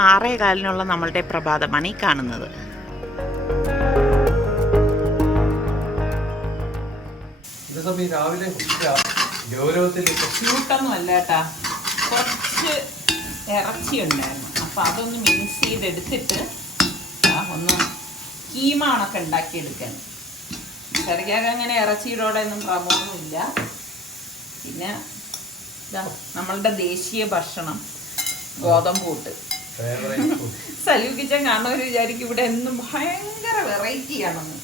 6:15 നമ്മളുടെ പ്രഭാതമാണ് ഈ കാണുന്നത്. രാവിലെ ക്യൂട്ടൊന്നും അല്ല കേട്ടാ, കുറച്ച് ഇറച്ചി ഉണ്ടായിരുന്നു. അപ്പം അതൊന്ന് മിക്സ് ചെയ്തെടുത്തിട്ട് ഒന്ന് കീമ കണക്ക് ഉണ്ടാക്കിയെടുക്കാൻ. ചെറുക്കാക്ക് അങ്ങനെ ഇറച്ചിയുടെ ഒന്നും പ്രമോണമില്ല. പിന്നെ നമ്മളുടെ ദേശീയ ഭക്ഷണം ഗോതമ്പ് കൂട്ട്. സലു കിച്ചൻ കാണുന്നവർ വിചാരിക്കും ഇവിടെ എന്നും ഭയങ്കര വെറൈറ്റി ആണെന്ന്.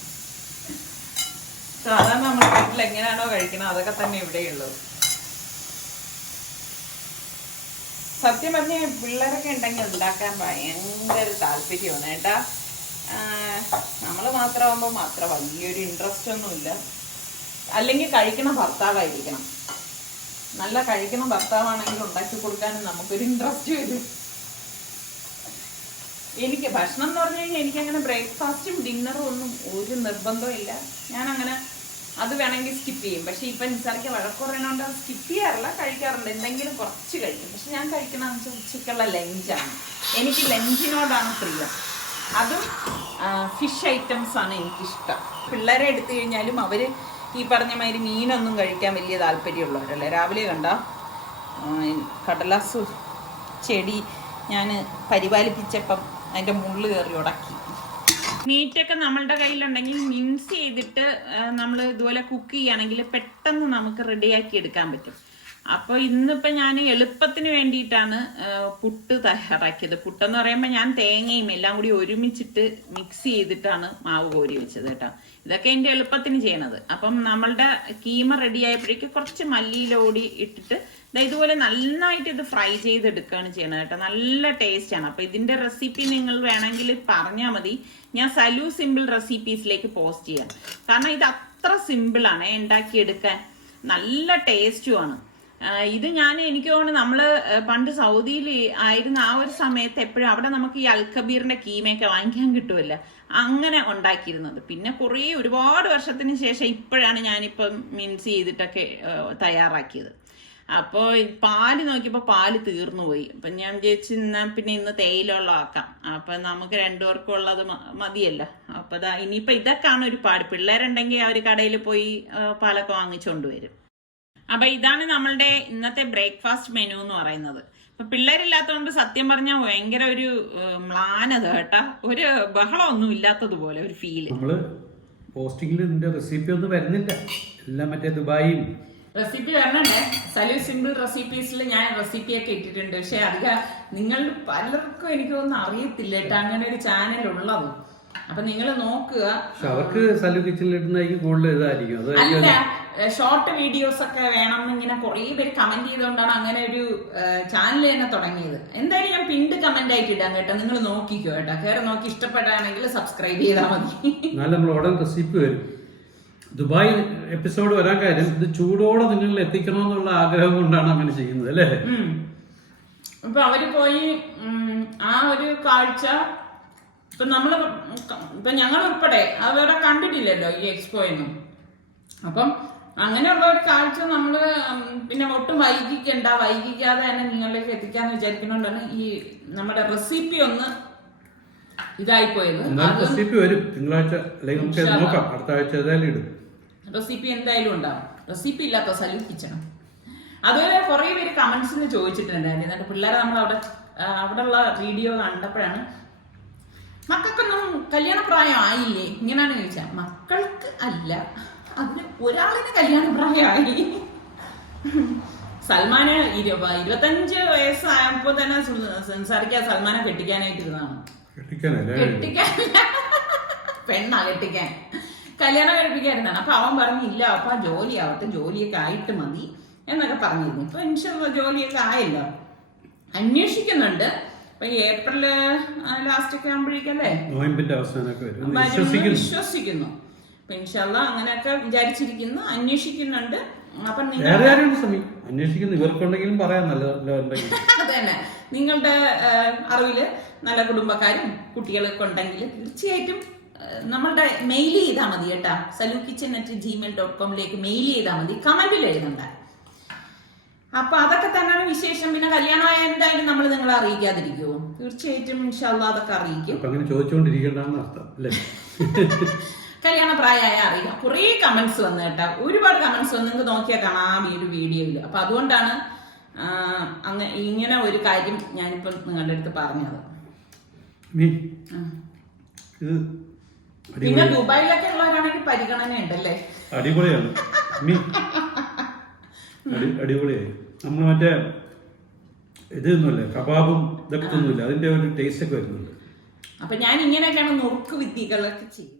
സാധാരണ നമ്മുടെ വീട്ടിൽ എങ്ങനെയാണോ കഴിക്കണം അതൊക്കെ തന്നെ ഇവിടെയുള്ളത്. സത്യം പറഞ്ഞ പിള്ളേരൊക്കെ ഉണ്ടെങ്കിൽ ഉണ്ടാക്കാൻ ഭയങ്കര താല്പര്യമാണ് കേട്ടാ. നമ്മൾ മാത്രമാകുമ്പോൾ മാത്രം വലിയൊരു ഇൻട്രസ്റ്റ് ഒന്നുമില്ല. അല്ലെങ്കിൽ കഴിക്കണ ഭർത്താവായിരിക്കണം. നല്ല കഴിക്കണ ഭർത്താവാണെങ്കിൽ ഉണ്ടാക്കി കൊടുക്കാനും നമുക്കൊരു ഇൻട്രസ്റ്റ് വരും. എനിക്ക് ഭക്ഷണം എന്ന് പറഞ്ഞു കഴിഞ്ഞാൽ എനിക്കങ്ങനെ ബ്രേക്ക്ഫാസ്റ്റും ഡിന്നറും ഒന്നും ഒരു നിർബന്ധവും ഇല്ല. ഞാനങ്ങനെ അത് വേണമെങ്കിൽ സ്കിപ്പ് ചെയ്യും. പക്ഷെ ഇപ്പം നിസാറിക്ക് വഴക്ക് പറയണോണ്ട് അത് സ്കിപ്പ് ചെയ്യാറില്ല, കഴിക്കാറുണ്ട്. എന്തെങ്കിലും കുറച്ച് കഴിക്കും. പക്ഷെ ഞാൻ കഴിക്കണമെന്ന് വെച്ചാൽ ഉച്ചയ്ക്കുള്ള ലഞ്ചാണ്. എനിക്ക് ലഞ്ചിനോടാണ് പ്രിയം. അതും ഫിഷ് ഐറ്റംസാണ് എനിക്കിഷ്ടം. പിള്ളേരെ എടുത്തു കഴിഞ്ഞാലും അവർ ഈ പറഞ്ഞ മാതിരി മീനൊന്നും കഴിക്കാൻ വലിയ താല്പര്യമുള്ളവരല്ലേ. രാവിലെ കണ്ട കടലാസ് ചെടി ഞാൻ പരിപാലിപ്പിച്ചപ്പം അതിൻ്റെ മുള്ള് കയറി ഉടക്കി. മീറ്റൊക്കെ നമ്മളുടെ കയ്യിലുണ്ടെങ്കിൽ മിക്സ് ചെയ്തിട്ട് നമ്മൾ ഇതുപോലെ കുക്ക് ചെയ്യുകയാണെങ്കിൽ പെട്ടെന്ന് നമുക്ക് റെഡിയാക്കി എടുക്കാൻ പറ്റും. അപ്പോൾ ഇന്നിപ്പോൾ ഞാൻ എളുപ്പത്തിന് വേണ്ടിയിട്ടാണ് പുട്ട് തയ്യാറാക്കിയത്. പുട്ടെന്ന് പറയുമ്പോൾ ഞാൻ തേങ്ങയും എല്ലാം കൂടി ഒരുമിച്ചിട്ട് മിക്സ് ചെയ്തിട്ടാണ് മാവ് കോരി വെച്ചത് കേട്ടോ. ഇതൊക്കെ എൻ്റെ എളുപ്പത്തിന് ചെയ്യണത്. അപ്പം നമ്മളുടെ കീമ റെഡി ആയപ്പോഴേക്ക് കുറച്ച് മല്ലിയിലോടി ഇട്ടിട്ട് ഇതുപോലെ നന്നായിട്ട് ഇത് ഫ്രൈ ചെയ്തെടുക്കുകയാണ് ചെയ്യണത് കേട്ടോ. നല്ല ടേസ്റ്റാണ്. അപ്പം ഇതിൻ്റെ റെസിപ്പി നിങ്ങൾ വേണമെങ്കിൽ പറഞ്ഞാൽ മതി, ഞാൻ സലു സിമ്പിൾ റെസിപ്പീസിലേക്ക് പോസ്റ്റ് ചെയ്യാം. കാരണം ഇത് അത്ര സിമ്പിളാണ് ഉണ്ടാക്കിയെടുക്കാൻ, നല്ല ടേസ്റ്റുമാണ്. ഇത് എനിക്ക് തോന്നുന്നു നമ്മൾ പണ്ട് സൗദിയിൽ ആയിരുന്ന ആ ഒരു സമയത്ത് എപ്പോഴും അവിടെ നമുക്ക് ഈ അൽക്കബീറിന്റെ കീമയൊക്കെ വാങ്ങിക്കാൻ കിട്ടുമല്ലോ, അങ്ങനെ ഉണ്ടാക്കിയിരുന്നത്. പിന്നെ ഒരുപാട് വർഷത്തിന് ശേഷം ഇപ്പോഴാണ് ഞാനിപ്പം മിക്സ് ചെയ്തിട്ടൊക്കെ തയ്യാറാക്കിയത്. അപ്പോൾ പാല് നോക്കിയപ്പോൾ പാല് തീർന്നു പോയി. അപ്പം ഞാൻ വിചാരിച്ചു പിന്നെ ഇന്ന് തേയിലുള്ള ആക്കാം. അപ്പം നമുക്ക് രണ്ടുപേർക്കും ഉള്ളത് മതിയല്ലോ. അപ്പം ഇനിയിപ്പോൾ ഇതൊക്കെയാണ് ഒരു പാട്. പിള്ളേരുണ്ടെങ്കിൽ അവർ കടയിൽ പോയി പാലൊക്കെ വാങ്ങിച്ചുകൊണ്ട് വരും. അപ്പൊ ഇതാണ് നമ്മളുടെ ഇന്നത്തെ ബ്രേക്ക്ഫാസ്റ്റ് മെനു എന്ന് പറയുന്നത്. ഇപ്പൊ പിള്ളേരില്ലാത്തതുകൊണ്ട് സത്യം പറഞ്ഞാൽ ഭയങ്കര ഒരു മ്ലാനത കേട്ടാ, ഒരു ബഹളമൊന്നും ഇല്ലാത്തതുപോലെ ഒരു ഫീല്. നമ്മള് പോസ്റ്റിംഗിൽ ഇതിന്റെ റെസിപ്പി ഒന്നും വരുന്നില്ല, എല്ലാം മറ്റേ ദുബായും റെസിപ്പി വരണേ. സലു സിമ്പിൾ റെസിപ്പീസിൽ ഞാൻ റെസിപ്പിയൊക്കെ ഇട്ടിട്ടുണ്ട്. പക്ഷെ അധികം നിങ്ങൾ പലർക്കും എനിക്കൊന്നും അറിയത്തില്ല കേട്ടോ അങ്ങനെ ഒരു ചാനൽ ഉള്ളത്. അപ്പൊ നിങ്ങൾ നോക്കുക. അവർക്ക് സലു കിച്ചണിൽ ഇടുന്നതായിരിക്കും കൂടുതൽ ഇതായിരിക്കും. അല്ല, ഷോർട്ട് വീഡിയോസ് ഒക്കെ വേണം എന്നിങ്ങനെ കുറേ പേര് കമന്റ് ചെയ്തുകൊണ്ടാണ് അങ്ങനെ ഒരു ചാനൽ തന്നെ തുടങ്ങിയത്. എന്തായാലും ഞാൻ പിണ്ട് കമന്റ് ആയിട്ട് ഇടാം കേട്ടോ, നിങ്ങൾ നോക്കിക്കോ കേട്ടോ. കയറി നോക്കി ഇഷ്ടപ്പെട്ടാണെങ്കിൽ സബ്സ്ക്രൈബ് ചെയ്താൽ മതി. എന്നാലും നമ്മൾ ഉടൻ റെസിപ്പി വരും. ദുബായ് എപ്പിസോഡ് വരാൻ കാര്യം ഇത് ചൂടോടെ നിങ്ങളിൽ എത്തിക്കണമെന്നുള്ള ആഗ്രഹം കൊണ്ടാണ് അങ്ങനെ ചെയ്യുന്നത് അല്ലേ. ഇപ്പൊ അവര് പോയി ആ ഒരു കാഴ്ച ഇപ്പൊ ഞങ്ങൾ ഉൾപ്പെടെ അവരെ കണ്ടിട്ടില്ലല്ലോ ഈ എക്സ്പോയൊന്നും. അപ്പം അങ്ങനെയുള്ള ഒരു കാഴ്ച നമ്മള് പിന്നെ ഒട്ടും വൈകിക്കാതെ തന്നെ നിങ്ങളിലേക്ക് എത്തിക്കാന്ന് വിചാരിക്കുന്നോണ്ടാണ് ഈ നമ്മുടെ റെസിപ്പി ഒന്ന് ഇതായിപ്പോയത്. റെസിപ്പി വരും തിങ്കളാഴ്ച, നോക്കാം അടുത്ത ആഴ്ച ഏതായാലും ഇടും. റെസിപ്പി എന്തായാലും ഉണ്ടാവും. റെസിപ്പി ഇല്ലാത്ത സലു കിച്ചൺ. അതുപോലെ കുറെ പേര് കമന്റ്സിന് ചോദിച്ചിട്ടുണ്ടായിരുന്നു. എന്നിട്ട് പിള്ളേരെ നമ്മൾ അവിടെയുള്ള വീഡിയോ കണ്ടപ്പോഴാണ് മക്കൾക്കൊന്നും കല്യാണ പ്രായം ആയില്ലേ ഇങ്ങനെയാണ് ചോദിച്ചാൽ. മക്കൾക്ക് അല്ല, അതിന് ഒരാളിന് കല്യാണ പ്രായമായി. സൽമാന് 25 വയസ്സായപ്പോ തന്നെ സംസാരിക്കാൻ സൽമാനെ കെട്ടിക്കാനായിട്ടിരുന്നതാണ്. പെണ്ണാ കെട്ടിക്കാൻ, കല്യാണം കഴിപ്പിക്കായിരുന്നാണ്. അപ്പൊ അവൻ പറഞ്ഞില്ല അപ്പൊ ജോലി ആവട്ടെ, ജോലിയൊക്കെ ആയിട്ട് മതി എന്നൊക്കെ പറഞ്ഞിരുന്നു. ഇപ്പൊ ഇൻഷാല്ലാ ജോലിയൊക്കെ ആയല്ലോ, അന്വേഷിക്കുന്നുണ്ട്. അപ്പൊ ഏപ്രിൽ ലാസ്റ്റ് ഒക്കെ ആകുമ്പോഴേക്കല്ലേ വിശ്വസിക്കുന്നു. അപ്പൊ ഇൻഷാല്ലാ അങ്ങനെയൊക്കെ വിചാരിച്ചിരിക്കുന്നു, അന്വേഷിക്കുന്നുണ്ട്. അപ്പൊ അതന്നെ നിങ്ങളുടെ അറിവില് നല്ല കുടുംബക്കാരും കുട്ടികളൊക്കെ ഉണ്ടെങ്കിൽ തീർച്ചയായിട്ടും നമ്മളുടെ മെയിൽ ചെയ്താൽ മതി കേട്ടാ. salukitchen@gmail.com മെയിൽ ചെയ്താൽ മതി, കമന്റിൽ എഴുതണ്ട. അപ്പൊ അതൊക്കെ തന്നെയാണ് വിശേഷം. പിന്നെ കല്യാണമായ എന്തായാലും നമ്മൾ നിങ്ങളെ അറിയിക്കാതിരിക്കുമോ? തീർച്ചയായിട്ടും ഇൻഷാല്ലാ അതൊക്കെ അറിയിക്കും. അപ്പൊ അങ്ങനെ ചോദിച്ചുകൊണ്ടിരിക്കണ്ടെന്ന് അർത്ഥം അല്ലേ? കല്യാണ പ്രായമായ അറിയാം. കുറേ കമന്റ്സ് വന്നു കേട്ടോ, ഒരുപാട് കമന്റ്സ് വന്ന് നിങ്ങൾക്ക് നോക്കിയാൽ കാണാം ഈ ഒരു വീഡിയോയിൽ. അപ്പൊ അതുകൊണ്ടാണ് ഇങ്ങനെ ഒരു കാര്യം ഞാനിപ്പം നിങ്ങളുടെ അടുത്ത് പറഞ്ഞത്. പിന്നെ ദുബായിലൊക്കെ ഉള്ളവരാണെങ്കിൽ പരിഗണന ഉണ്ടല്ലേ? അടിപൊളിയാണ്, അടിപൊളിയായി. നമ്മൾ മറ്റേ ഇതൊന്നുമല്ലേ, കബാബും ഇതൊക്കെ ഒന്നുമില്ല, അതിന്റെ ഒരു ടേസ്റ്റ് ഒക്കെ വരുന്നുണ്ട്. അപ്പൊ ഞാൻ ഇങ്ങനെയൊക്കെയാണ് നുറുക്ക് വിദ്യകളൊക്കെ ചെയ്യും.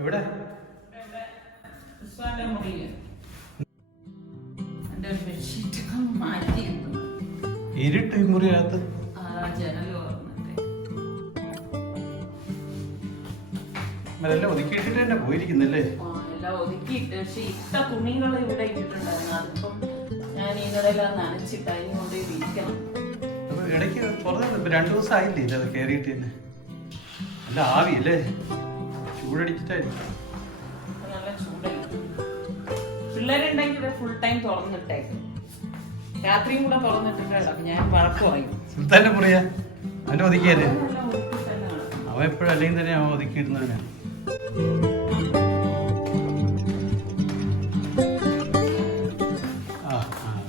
എവിടെ? ഇരുട്ട് ഈ മുറിയകത്ത് എല്ലാം ഒതുക്കിയിട്ടിട്ട് തന്നെ പോയിരിക്കുന്നല്ലേ? എല്ലാം ഒതുക്കിയിട്ട്, പക്ഷെ ഇട്ട തുണികൾ ഇവിടെ ഇട്ടിട്ടുണ്ടായിരുന്നു. അതിപ്പം ഞാൻ ഇതെല്ലാം നനച്ചിട്ട് അതിന് കൊണ്ട് വിരിക്കണം. ഇടയ്ക്ക് തുറന്നു 2 ദിവസം ആയില്ലേ ഇത് കയറിയിട്ട് തന്നെ? നല്ല ആവിയല്ലേ, ചൂടടിച്ചിട്ടായിരിക്കും. നല്ല ചൂടായിരിക്കും. പിള്ളേരുണ്ടെങ്കിൽ ഫുൾ ടൈം തുറന്നിട്ടേക്കും, രാത്രിയും കൂടെ തുറന്നിട്ടിട്ടുണ്ടോ. അപ്പൊ ഞാൻ വഴക്ക് പറയും. സുൽത്താന്റെ മുറിയാ അവന്റെ ഒതുക്കിയല്ലേ? അവൻ എപ്പോഴും അല്ലെങ്കിൽ തന്നെ അവൻ ഒതുക്കിയിടുന്നവനാ.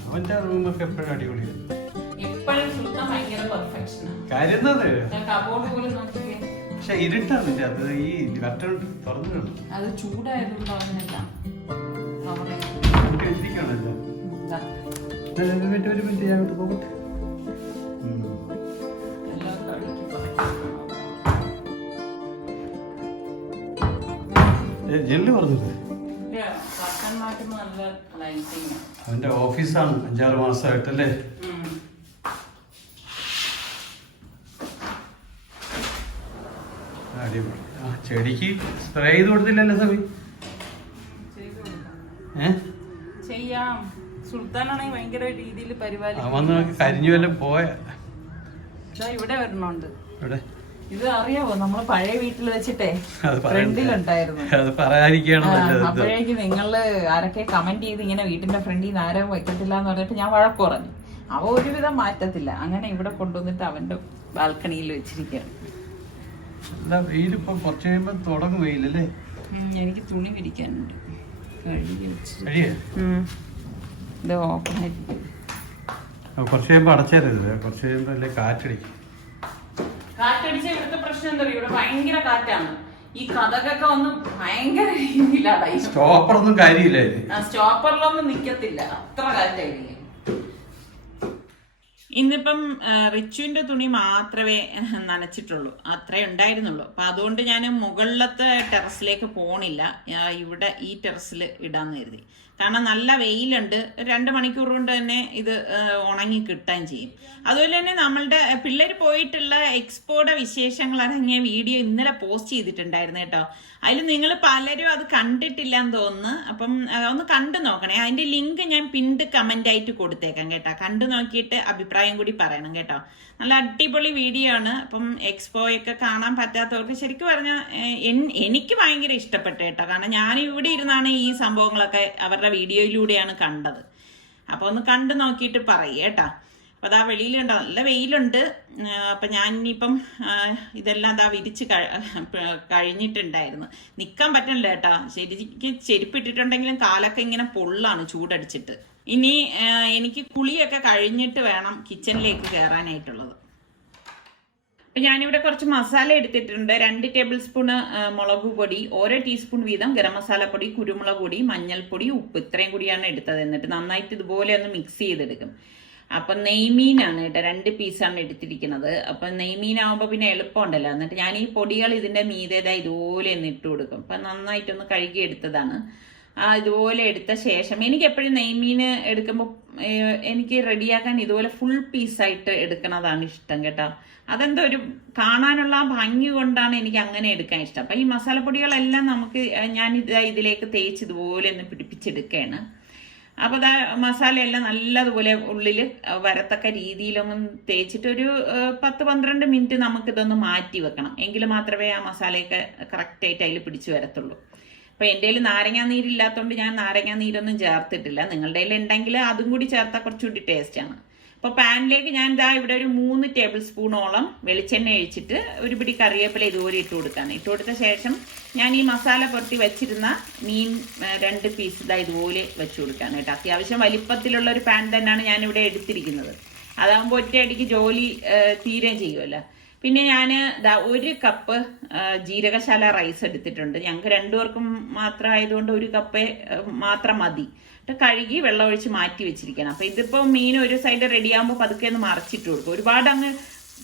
അവന്റെ റൂമൊക്കെ എപ്പോഴും അടിപൊളിയാണ്. കാര്യം പക്ഷെ ഇരുട്ടാണ് അത്, ഈ കർട്ടൻ തുറന്നു അത് ചൂടായതുകൊണ്ടോ വെച്ചിരിക്കണല്ലോ. ഒരു മിനിറ്റ് ഞാൻ പോകട്ടെ. ജെല്ല് പറഞ്ഞത് അവന്റെ ഓഫീസാണ് 5-6 മാസമായിട്ടല്ലേ? അടിപൊളി. ചെടിക്ക് സ്പ്രേ ചെയ്ത് കൊടുത്തില്ലല്ലോ സമി? ചെയ്യാം. സുൽത്താനാണെങ്കിൽ ഭയങ്കര രീതിയിൽ വന്ന് കരിഞ്ഞു വല്ലതും പോയ ഇവിടെ വരണുണ്ട്. ഇവിടെ ഇത് അറിയാവോ, നമ്മള് പഴയ വീട്ടിൽ വെച്ചിട്ടേ ഫ്രണ്ടിലുണ്ടായിരുന്നു. അത് പറയാതിരിക്കുകയാണ്. അപ്പോഴേക്ക് നിങ്ങള് ആരൊക്കെ കമന്റ് ചെയ്ത് ഇങ്ങനെ വീട്ടിന്റെ ഫ്രണ്ടിൽ നിന്ന് ആരും വെക്കത്തില്ല എന്ന് പറഞ്ഞിട്ട് ഞാൻ വഴക്ക് പറഞ്ഞു. അവ ഒരുവിധം മാറ്റത്തില്ല. അങ്ങനെ ഇവിടെ കൊണ്ടുവന്നിട്ട് അവന്റെ ബാൽക്കണിയിൽ വെച്ചിരിക്കുകയാണ്. വെയിലിപ്പം കുറച്ച് കഴിയുമ്പോ തുടങ്ങും വെയിലല്ലേ? എനിക്ക് തുണി വിരിക്കാനുണ്ട്, കഴുകി ഇത് ഓപ്പൺ ആയിട്ട്. കുറച്ച് കഴിയുമ്പോ അടച്ചേരരുത്, കുറച്ച് കഴിയുമ്പോ അല്ലേ കാറ്റടിക്കും. കാറ്റടിച്ച ഇവിടുത്തെ പ്രശ്നം എന്താ, ഇവിടെ ഭയങ്കര കാറ്റാണ്. ഈ കഥകൊക്കെ ഒന്ന് ഭയങ്കര രീതിയിലായി. സ്റ്റോപ്പറൊന്നും കാര്യമില്ല, സ്റ്റോപ്പറിലൊന്നും നിക്കത്തില്ല, അത്ര കാറ്റായിരിക്കും. ഇന്നിപ്പം റിച്ചുവിന്റെ തുണി മാത്രമേ നനച്ചിട്ടുള്ളൂ, അത്രേ ഉണ്ടായിരുന്നുള്ളൂ. അപ്പൊ അതുകൊണ്ട് ഞാൻ മുകളിലത്തെ ടെറസിലേക്ക് പോണില്ല, ഇവിടെ ഈ ടെറസിൽ ഇടാന്ന് കരുതി. കാരണം നല്ല വെയിലുണ്ട്, 2 മണിക്കൂർ കൊണ്ട് തന്നെ ഇത് ഉണങ്ങി കിട്ടാൻ ചെയ്യും. അതുപോലെ തന്നെ നമ്മളുടെ പിള്ളേർ പോയിട്ടുള്ള എക്സ്പോയുടെ വിശേഷങ്ങൾ അടങ്ങിയ വീഡിയോ ഇന്നലെ പോസ്റ്റ് ചെയ്തിട്ടുണ്ടായിരുന്നു കേട്ടോ. അതിൽ നിങ്ങൾ പലരും അത് കണ്ടിട്ടില്ല എന്ന് തോന്നുന്നു. അപ്പം ഒന്ന് കണ്ടു നോക്കണേ. അതിന്റെ ലിങ്ക് ഞാൻ പിൻഡ് കമന്റ് ആയിട്ട് കൊടുത്തേക്കാം കേട്ടോ. കണ്ടു നോക്കിയിട്ട് അഭിപ്രായം കൂടി പറയണം കേട്ടോ. നല്ല അടിപൊളി വീഡിയോ ആണ്. അപ്പം എക്സ്പോയൊക്കെ കാണാൻ പറ്റാത്തവർക്ക് ശരിക്കും പറഞ്ഞാൽ എനിക്ക് ഭയങ്കര ഇഷ്ടപ്പെട്ടു കേട്ടോ. കാരണം ഞാൻ ഇവിടെ ഇരുന്നാണ് ഈ സംഭവങ്ങളൊക്കെ അവരുടെ വീഡിയോയിലൂടെയാണ് കണ്ടത്. അപ്പൊ ഒന്ന് കണ്ടു നോക്കിയിട്ട് പറയുക കേട്ടോ. അപ്പൊ അതാ വെളിയിലുണ്ടോ, നല്ല വെയിലുണ്ട്. അപ്പൊ ഞാൻ ഇനിയിപ്പം ഇതെല്ലാം അതാ വിരിച്ച് കഴിഞ്ഞിട്ടുണ്ടായിരുന്നു. നിക്കാൻ പറ്റണില്ല കേട്ടോ. ശരിക്കും ചെരുപ്പിട്ടിട്ടുണ്ടെങ്കിലും കാലൊക്കെ ഇങ്ങനെ പൊള്ളാണ് ചൂടടിച്ചിട്ട്. ഇനി എനിക്ക് കുളിയൊക്കെ കഴിഞ്ഞിട്ട് വേണം കിച്ചണിലേക്ക് കയറാനായിട്ടുള്ളത്. അപ്പൊ ഞാനിവിടെ കുറച്ച് മസാല എടുത്തിട്ടുണ്ട്. 2 ടേബിൾ സ്പൂണ് മുളക് പൊടി, ഓരോ ടീസ്പൂൺ വീതം ഗരം മസാല പൊടി, കുരുമുളക് പൊടി, മഞ്ഞൾപ്പൊടി, ഉപ്പ്, ഇത്രയും കൂടിയാണ് എടുത്തത്. എന്നിട്ട് നന്നായിട്ട് ഇതുപോലെ ഒന്ന് മിക്സ് ചെയ്തെടുക്കും. അപ്പൊ നെയ്മീനാണ് കേട്ടോ, 2 പീസാണ് എടുത്തിരിക്കുന്നത്. അപ്പൊ നെയ്മീനാവുമ്പോ പിന്നെ എളുപ്പമുണ്ടല്ലോ. എന്നിട്ട് ഞാൻ ഈ പൊടികൾ ഇതിന്റെ മീതേതാ ഇതുപോലെ ഒന്ന് ഇട്ട് കൊടുക്കും. അപ്പൊ നന്നായിട്ടൊന്ന് കഴുകി എടുത്തതാണ്. ഇതുപോലെ എടുത്ത ശേഷം എനിക്ക് എപ്പോഴും നെയ്മീൻ എടുക്കുമ്പോൾ എനിക്ക് റെഡിയാക്കാൻ ഇതുപോലെ ഫുൾ പീസായിട്ട് എടുക്കുന്നതാണ് ഇഷ്ടം കേട്ടോ. അതെന്തോ ഒരു കാണാനുള്ള ഭംഗി കൊണ്ടാണ് എനിക്ക് അങ്ങനെ എടുക്കാൻ ഇഷ്ടം. അപ്പൊ ഈ മസാലപ്പൊടികളെല്ലാം നമുക്ക് ഞാൻ ഇതിലേക്ക് തേച്ച് ഇതുപോലെ ഒന്ന് പിടിപ്പിച്ചെടുക്കുകയാണ്. അപ്പൊ അതാ മസാലയെല്ലാം നല്ലതുപോലെ ഉള്ളിൽ വരത്തക്ക രീതിയിലൊന്നും തേച്ചിട്ട് ഒരു 10-12 മിനിറ്റ് നമുക്കിതൊന്ന് മാറ്റി വെക്കണം. എങ്കിൽ മാത്രമേ ആ മസാലയൊക്കെ കറക്റ്റായിട്ട് അതിൽ പിടിച്ചു വരത്തുള്ളൂ. അപ്പോൾ എൻ്റെ കയ്യിൽ നാരങ്ങാ നീരില്ലാത്തതുകൊണ്ട് ഞാൻ നാരങ്ങാ നീരൊന്നും ചേർത്തിട്ടില്ല. നിങ്ങളുടെ കയ്യിൽ ഉണ്ടെങ്കിൽ അതും കൂടി ചേർത്താൽ കുറച്ചുകൂടി ടേസ്റ്റാണ്. അപ്പോൾ പാനിലേക്ക് ഞാൻ ഇവിടെ ഒരു 3 ടേബിൾ സ്പൂണോളം വെളിച്ചെണ്ണ ഒഴിച്ചിട്ട് ഒരു പിടി കറിവേപ്പില ഇതുപോലെ ഇട്ട് കൊടുക്കുകയാണ്. ഇട്ട് കൊടുത്ത ശേഷം ഞാൻ ഈ മസാല പുരട്ടി വെച്ചിരുന്ന മീൻ 2 പീസ് ഇതുപോലെ വെച്ച് കൊടുക്കുകയാണ് കേട്ടോ. അത്യാവശ്യം വലിപ്പത്തിലുള്ള ഒരു പാൻ തന്നെയാണ് ഞാനിവിടെ എടുത്തിരിക്കുന്നത്. അതാകുമ്പോൾ ഒറ്റയടിക്ക് ജോലി തീരെ ചെയ്യുമല്ലോ. പിന്നെ ഞാൻ 1 കപ്പ് ജീരകശാല റൈസ് എടുത്തിട്ടുണ്ട്. ഞങ്ങൾക്ക് 2 പേർക്കും മാത്രം ആയതുകൊണ്ട് 1 കപ്പ് മാത്രം മതി. കഴുകി വെള്ളം ഒഴിച്ച് മാറ്റി വെച്ചിരിക്കണം. അപ്പോൾ ഇതിപ്പോൾ മീൻ ഒരു സൈഡ് റെഡിയാകുമ്പോൾ പതുക്കെ ഒന്ന് മറിച്ചിട്ട് കൊടുക്കും. ഒരുപാട് അങ്ങ്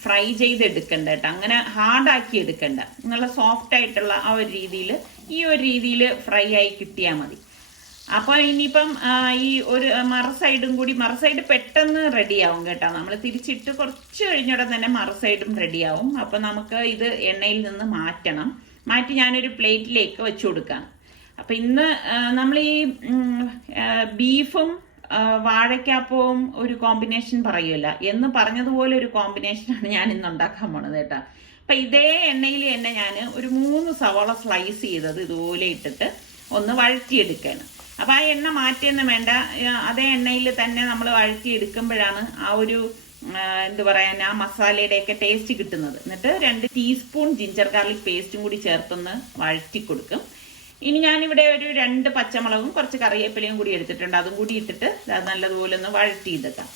ഫ്രൈ ചെയ്ത് എടുക്കണ്ട കേട്ടോ, അങ്ങനെ ഹാർഡാക്കി എടുക്കണ്ട. നല്ല സോഫ്റ്റ് ആയിട്ടുള്ള ആ ഒരു രീതിയിൽ ഈ ഒരു രീതിയിൽ ഫ്രൈ ആയി കിട്ടിയാൽ മതി. അപ്പോൾ ഇനിയിപ്പം ഈ ഒരു മറ സൈഡ് പെട്ടെന്ന് റെഡിയാവും കേട്ടോ. നമ്മൾ തിരിച്ചിട്ട് കുറച്ച് കഴിഞ്ഞുടൻ തന്നെ മറ സൈഡും റെഡിയാവും. അപ്പോൾ നമുക്ക് ഇത് എണ്ണയിൽ നിന്ന് മാറ്റി ഞാനൊരു പ്ലേറ്റിലേക്ക് വെച്ച് കൊടുക്കാം. അപ്പം ഇന്ന് നമ്മൾ ഈ ബീഫും വാഴയ്ക്കാപ്പവും ഒരു കോമ്പിനേഷൻ പറയുമല്ല എന്ന് പറഞ്ഞതുപോലെ ഒരു കോമ്പിനേഷനാണ് ഞാൻ ഇന്ന് ഉണ്ടാക്കാൻ പോണത് കേട്ടോ. അപ്പം ഇതേ എണ്ണയിൽ തന്നെ ഞാൻ ഒരു 3 സവാള സ്ലൈസ് ചെയ്തത് ഇതുപോലെ ഇട്ടിട്ട് ഒന്ന് വഴറ്റിയെടുക്കുകയാണ്. അപ്പം ആ എണ്ണ മാറ്റിയൊന്നും വേണ്ട, അതേ എണ്ണയിൽ തന്നെ നമ്മൾ വഴറ്റിയെടുക്കുമ്പോഴാണ് ആ ഒരു ആ മസാലയുടെയൊക്കെ ടേസ്റ്റ് കിട്ടുന്നത്. എന്നിട്ട് 2 ടീസ്പൂൺ ജിഞ്ചർ ഗാർലിക് പേസ്റ്റും കൂടി ചേർത്തൊന്ന് വഴറ്റി കൊടുക്കും. ഇനി ഞാനിവിടെ ഒരു 2 പച്ചമുളകും കുറച്ച് കറിവേപ്പിലയും കൂടി എടുത്തിട്ടുണ്ട്. അതും കൂടി ഇട്ടിട്ട് നല്ലതുപോലെ ഒന്ന് വഴറ്റിയെടുക്കാം.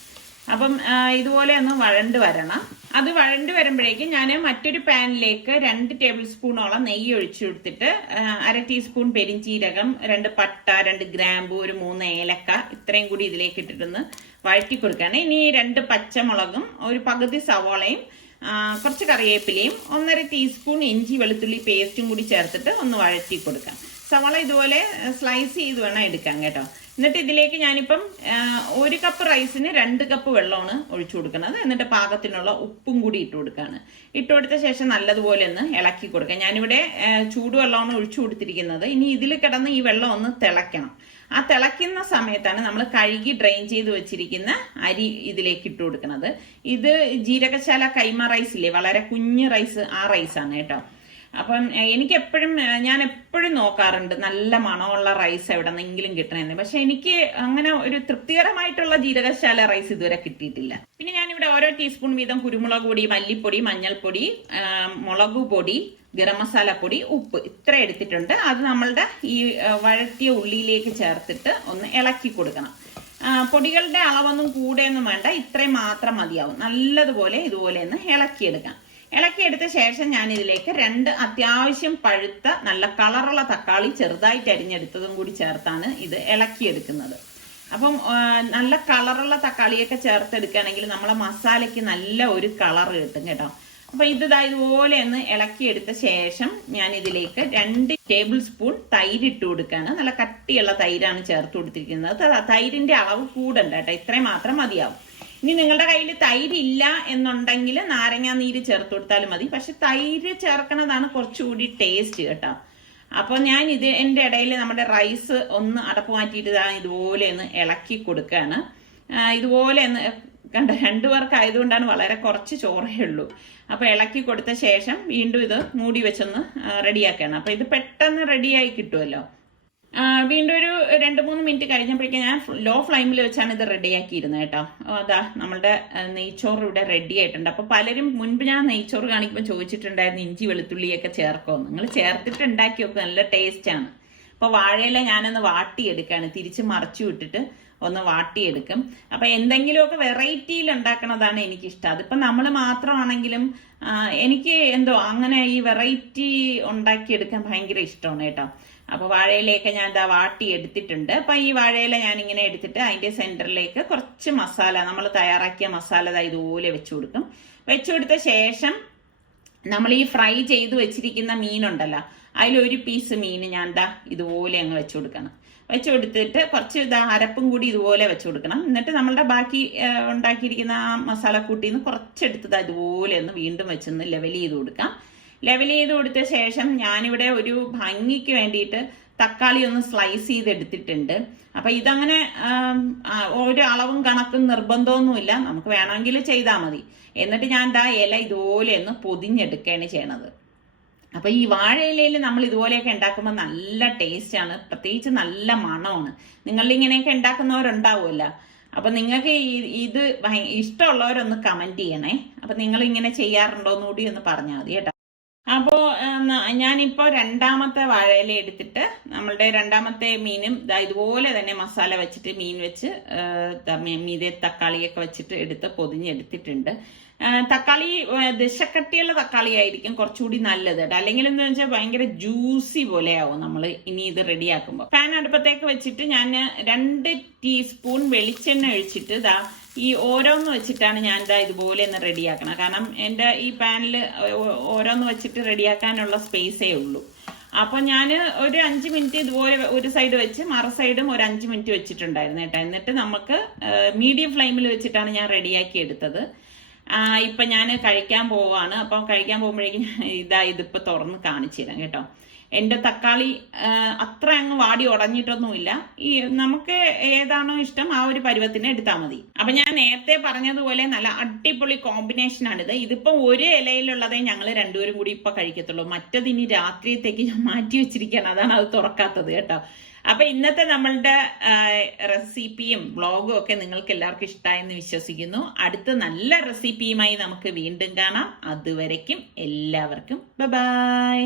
അപ്പം ഇതുപോലെ ഒന്ന് വഴണ്ട് വരണം. അത് വഴണ്ട് വരുമ്പോഴേക്കും ഞാൻ മറ്റൊരു പാനിലേക്ക് 2 ടേബിൾ സ്പൂണോളം നെയ്യ് ഒഴിച്ചു കൊടുത്തിട്ട് 1/2 ടീസ്പൂൺ പെരിഞ്ചീരകം, 2 പട്ട, 2 ഗ്രാമ്പു, ഒരു 3 ഏലക്ക ഇത്രയും കൂടി ഇതിലേക്ക് ഇട്ടിട്ടൊന്ന് വഴറ്റി കൊടുക്കുകയാണ്. ഇനി 2 പച്ചമുളകും ഒരു പകുതി സവാളയും കുറച്ച് കറിവേപ്പിലയും 1/2 ടീസ്പൂൺ ഇഞ്ചി വെളുത്തുള്ളി പേസ്റ്റും കൂടി ചേർത്തിട്ട് ഒന്ന് വഴറ്റി കൊടുക്കാം. സവാള ഇതുപോലെ സ്ലൈസ് ചെയ്ത് വേണം എടുക്കാൻ കേട്ടോ. എന്നിട്ട് ഇതിലേക്ക് ഞാനിപ്പം 1 കപ്പ് റൈസിന് 2 കപ്പ് വെള്ളമാണ് ഒഴിച്ചു കൊടുക്കുന്നത്. എന്നിട്ട് പാകത്തിനുള്ള ഉപ്പും കൂടി ഇട്ട് കൊടുക്കുകയാണ്. ഇട്ട് കൊടുത്ത ശേഷം നല്ലതുപോലെ ഒന്ന് ഇളക്കി കൊടുക്കാം. ഞാനിവിടെ ചൂടുവെള്ളമാണ് ഒഴിച്ചു കൊടുത്തിരിക്കുന്നത്. ഇനി ഇതിൽ കിടന്ന് ഈ വെള്ളം ഒന്ന് തിളയ്ക്കണം. ആ തിളയ്ക്കുന്ന സമയത്താണ് നമ്മൾ കഴുകി ഡ്രെയിൻ ചെയ്ത് വെച്ചിരിക്കുന്ന അരി ഇതിലേക്ക് ഇട്ട് കൊടുക്കുന്നത്. ഇത് ജീരകശാല കൈമ റൈസ് ഇല്ലേ, വളരെ കുഞ്ഞ് റൈസ്, ആ റൈസാണ് കേട്ടോ. അപ്പം ഞാൻ എപ്പോഴും നോക്കാറുണ്ട് നല്ല മണമുള്ള റൈസ് എവിടെ നിന്നെങ്കിലും കിട്ടണമെന്ന്. പക്ഷെ എനിക്ക് അങ്ങനെ ഒരു തൃപ്തികരമായിട്ടുള്ള ജീരകശാല റൈസ് ഇതുവരെ കിട്ടിയിട്ടില്ല. പിന്നെ ഞാനിവിടെ ഓരോ ടീസ്പൂൺ വീതം കുരുമുളക് പൊടി, മല്ലിപ്പൊടി, മഞ്ഞൾപ്പൊടി, മുളക് പൊടി, ഗരം മസാല പൊടി, ഉപ്പ് ഇത്ര എടുത്തിട്ടുണ്ട്. അത് നമ്മളുടെ ഈ വഴറ്റിയ ഉള്ളിയിലേക്ക് ചേർത്തിട്ട് ഒന്ന് ഇളക്കി കൊടുക്കണം. പൊടികളുടെ അളവൊന്നും കൂടെയൊന്നും വേണ്ട, ഇത്രയും മാത്രം മതിയാവും. നല്ലതുപോലെ ഇതുപോലെ ഒന്ന് ഇളക്കിയെടുക്കാം. ഇളക്കിയെടുത്ത ശേഷം ഞാൻ ഇതിലേക്ക് 2 അത്യാവശ്യം പഴുത്ത നല്ല കളറുള്ള തക്കാളി ചെറുതായിട്ട് അരിഞ്ഞെടുത്തതും കൂടി ചേർത്താണ് ഇത് ഇളക്കിയെടുക്കുന്നത്. അപ്പം നല്ല കളറുള്ള തക്കാളിയൊക്കെ ചേർത്തെടുക്കുകയാണെങ്കിൽ നമ്മളെ മസാലയ്ക്ക് നല്ല ഒരു കളർ കിട്ടും കേട്ടോ. അപ്പൊ ഇതുപോലെ ഒന്ന് ഇളക്കിയെടുത്ത ശേഷം ഞാൻ ഇതിലേക്ക് 2 ടേബിൾ സ്പൂൺ തൈര് ഇട്ട് കൊടുക്കുകയാണ്. നല്ല കട്ടിയുള്ള തൈരാണ് ചേർത്ത് കൊടുത്തിരിക്കുന്നത്. തൈരിന്റെ അളവ് കൂടണ്ട കേട്ടോ, ഇത്രയും മാത്രം മതിയാവും. ഇനി നിങ്ങളുടെ കയ്യിൽ തൈര് ഇല്ല എന്നുണ്ടെങ്കിൽ നാരങ്ങാ നീര് ചേർത്ത് കൊടുത്താലും മതി. പക്ഷെ തൈര് ചേർക്കണതാണ് കുറച്ചുകൂടി ടേസ്റ്റ് കേട്ടോ. അപ്പൊ ഞാൻ എൻ്റെ ഇടയിൽ നമ്മുടെ റൈസ് ഒന്ന് അടപ്പ് മാറ്റിയിട്ട് ഇതുപോലെ ഒന്ന് ഇളക്കി കൊടുക്കുകയാണ്. ഇതുപോലെ ഒന്ന് കണ്ട 2 പേർക്ക് ആയതുകൊണ്ടാണ് വളരെ കുറച്ച് ചോറേ ഉള്ളൂ. അപ്പൊ ഇളക്കി കൊടുത്ത ശേഷം വീണ്ടും ഇത് മൂടി വെച്ചൊന്ന് റെഡിയാക്കുകയാണ്. അപ്പൊ ഇത് പെട്ടെന്ന് റെഡിയായി കിട്ടുമല്ലോ. വീണ്ടും ഒരു 2-3 മിനിറ്റ് കഴിഞ്ഞപ്പോഴേക്കും ഞാൻ ലോ ഫ്ലെയിമിൽ വെച്ചാണ് ഇത് റെഡിയാക്കിയിരുന്നത് കേട്ടോ. അതാ നമ്മളുടെ നെയ്ച്ചോറ് ഇവിടെ റെഡി ആയിട്ടുണ്ട്. അപ്പൊ പലരും മുൻപ് ഞാൻ നെയ്ച്ചോറ് കാണിക്കുമ്പോൾ ചോദിച്ചിട്ടുണ്ടായിരുന്നു ഇഞ്ചി വെളുത്തുള്ളിയൊക്കെ ചേർക്കുമെന്ന്. നിങ്ങൾ ചേർത്തിട്ട് ഉണ്ടാക്കി നോക്കുക, നല്ല ടേസ്റ്റാണ്. അപ്പോൾ വാഴയില ഞാനൊന്ന് വാട്ടിയെടുക്കുകയാണ്, തിരിച്ച് മറിച്ചു വിട്ടിട്ട് ഒന്ന് വാട്ടിയെടുക്കും. അപ്പൊ എന്തെങ്കിലുമൊക്കെ വെറൈറ്റിയിൽ ഉണ്ടാക്കണതാണ് എനിക്കിഷ്ടം. അതിപ്പോ നമ്മൾ മാത്രമാണെങ്കിലും എനിക്ക് എന്തോ അങ്ങനെ ഈ വെറൈറ്റി ഉണ്ടാക്കിയെടുക്കാൻ ഭയങ്കര ഇഷ്ടമാണ് കേട്ടോ. അപ്പൊ വാഴയിലയൊക്കെ ഞാൻ വാട്ടി എടുത്തിട്ടുണ്ട്. അപ്പൊ ഈ വാഴയില ഞാൻ ഇങ്ങനെ എടുത്തിട്ട് അതിന്റെ സെന്ററിലേക്ക് കുറച്ച് മസാല, നമ്മൾ തയ്യാറാക്കിയ മസാല ഇതുപോലെ വെച്ചു കൊടുക്കും. വെച്ചു കൊടുത്ത ശേഷം നമ്മൾ ഈ ഫ്രൈ ചെയ്ത് വെച്ചിരിക്കുന്ന മീനുണ്ടല്ലോ, അതിലൊരു പീസ് മീൻ ഞാൻ ഇതുപോലെ അങ്ങ് വെച്ചു കൊടുക്കണം. വെച്ചു കൊടുത്തിട്ട് കുറച്ച് അരപ്പും കൂടി ഇതുപോലെ വെച്ചു കൊടുക്കണം. എന്നിട്ട് നമ്മളുടെ ബാക്കി ഉണ്ടാക്കിയിരിക്കുന്ന ആ മസാലക്കൂട്ടിൽ നിന്ന് കുറച്ചെടുത്തത് അതുപോലെ ഒന്ന് വീണ്ടും വെച്ചൊന്ന് ലെവൽ ചെയ്ത് കൊടുക്കാം. ലെവൽ ചെയ്ത് കൊടുത്ത ശേഷം ഞാനിവിടെ ഒരു ഭംഗിക്ക് വേണ്ടിയിട്ട് തക്കാളി ഒന്ന് സ്ലൈസ് ചെയ്തെടുത്തിട്ടുണ്ട്. അപ്പൊ ഇതങ്ങനെ ഒരു അളവും കണക്കും നിർബന്ധമൊന്നുമില്ല, നമുക്ക് വേണമെങ്കിൽ ചെയ്താൽ മതി. എന്നിട്ട് ഞാൻ ഇല ഇതുപോലെ ഒന്ന് പൊതിഞ്ഞെടുക്കുകയാണ് ചെയ്യണത്. അപ്പൊ ഈ വാഴയിലയിൽ നമ്മൾ ഇതുപോലെയൊക്കെ ഉണ്ടാക്കുമ്പോൾ നല്ല ടേസ്റ്റാണ്, പ്രത്യേകിച്ച് നല്ല മണമാണ്. നിങ്ങളിങ്ങനെയൊക്കെ ഉണ്ടാക്കുന്നവരുണ്ടാവുമല്ലോ. അപ്പൊ നിങ്ങൾക്ക് ഇത് ഇഷ്ടമുള്ളവരൊന്ന് കമന്റ് ചെയ്യണേ. അപ്പൊ നിങ്ങൾ ഇങ്ങനെ ചെയ്യാറുണ്ടോന്ന് കൂടി ഒന്ന് പറഞ്ഞാൽ മതി കേട്ടോ. അപ്പോൾ ഞാനിപ്പോൾ രണ്ടാമത്തെ വാഴയില എടുത്തിട്ട് നമ്മളുടെ രണ്ടാമത്തെ മീനും ഇതുപോലെ തന്നെ മസാല വെച്ചിട്ട് മീൻ വെച്ച് മീതെ തക്കാളിയൊക്കെ വെച്ചിട്ട് എടുത്ത് പൊതിഞ്ഞെടുത്തിട്ടുണ്ട്. തക്കാളി ദശക്കട്ടിയുള്ള തക്കാളി ആയിരിക്കും കുറച്ചുകൂടി നല്ലത് കേട്ടോ. അല്ലെങ്കിൽ എന്താ വെച്ചാൽ ഭയങ്കര ജ്യൂസി പോലെ ആവും നമ്മൾ ഇനി ഇത് റെഡിയാക്കുമ്പോൾ. പാൻ അടുപ്പത്തേക്ക് വെച്ചിട്ട് ഞാൻ 2 ടീസ്പൂൺ വെളിച്ചെണ്ണ ഒഴിച്ചിട്ട് ഈ ഓരോന്ന് വെച്ചിട്ടാണ് ഞാൻ ഇതുപോലെ ഒന്ന് റെഡിയാക്കണം. കാരണം എൻ്റെ ഈ പാനിൽ ഓരോന്ന് വെച്ചിട്ട് റെഡിയാക്കാനുള്ള സ്പേസേ ഉള്ളൂ. അപ്പൊ ഞാൻ ഒരു 5 മിനിറ്റ് ഇതുപോലെ ഒരു സൈഡ് വെച്ച് മറു സൈഡും ഒരു 5 മിനിറ്റ് വെച്ചിട്ടുണ്ടായിരുന്നു കേട്ടോ. എന്നിട്ട് നമുക്ക് മീഡിയം ഫ്ലെയിമിൽ വെച്ചിട്ടാണ് ഞാൻ റെഡിയാക്കി എടുത്തത്. ഇപ്പൊ ഞാൻ കഴിക്കാൻ പോവാണ്. അപ്പം കഴിക്കാൻ പോകുമ്പോഴേക്കും ഇതിപ്പോ തുറന്ന് കാണിച്ചു തരാം കേട്ടോ. എൻ്റെ തക്കാളി അത്ര അങ്ങ് വാടി ഉടഞ്ഞിട്ടൊന്നുമില്ല. ഈ നമുക്ക് ഏതാണോ ഇഷ്ടം ആ ഒരു പരുവത്തിന് എടുത്താൽ മതി. അപ്പൊ ഞാൻ നേരത്തെ പറഞ്ഞതുപോലെ നല്ല അടിപൊളി കോമ്പിനേഷനാണിത്. ഇതിപ്പോ ഒരു ഇലയിലുള്ളതേ ഞങ്ങൾ രണ്ടുപേരും കൂടി ഇപ്പൊ കഴിക്കത്തുള്ളൂ. മറ്റത് ഇനി രാത്രിയത്തേക്ക് ഞാൻ മാറ്റി വെച്ചിരിക്കുകയാണ്, അതാണ് അത് തുറക്കാത്തത് കേട്ടോ. അപ്പൊ ഇന്നത്തെ നമ്മളുടെ റെസിപ്പിയും വ്ളോഗും ഒക്കെ നിങ്ങൾക്ക് എല്ലാവർക്കും ഇഷ്ടമായെന്ന് വിശ്വസിക്കുന്നു. അടുത്ത നല്ല റെസിപ്പിയുമായി നമുക്ക് വീണ്ടും കാണാം. അതുവരയ്ക്കും എല്ലാവർക്കും ബൈ.